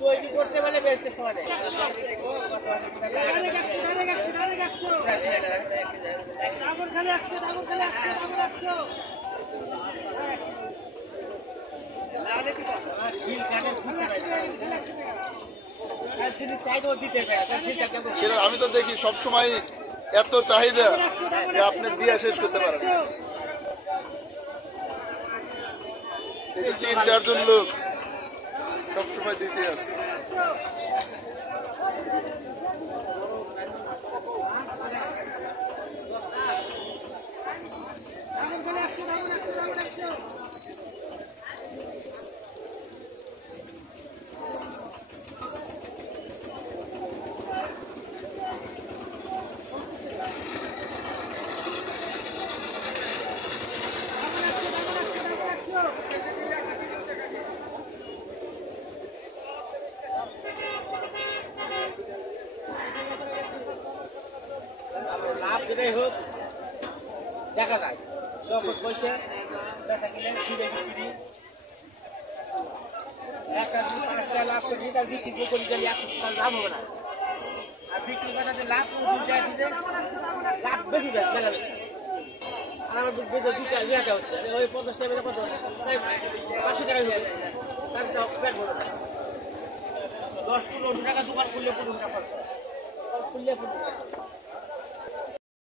তৈরি করতে বলে বেশি পড়ে সেটা আমি তো দেখি সবসময় এত চাহিদা যে আপনি দিয়ে শেষ করতে পারেন। এই ৩-৪ জন লোক সবসময় দিতে আছে। লাভ যেটাই হোক দেখা যায় যখন পয়সা দেখা গেলে ফিরে বিক্রি একটা ২-৫টা লাভ করে তার বিক্রি করে গেলে ১০০ লাভ হবে না। আর বিক্রি করাতে লাভ লাভ বেশি মেলা বেশি। আর আমার বেশি দুইটা হচ্ছে ওই ৫০ টাকা কত ৫০০ টাকাই হবে তার পেট ভরবে না। ১০-১৫ টাকা দোকান খুললে ১৫ টাকা খরচ খুললে ১৫ টাকা।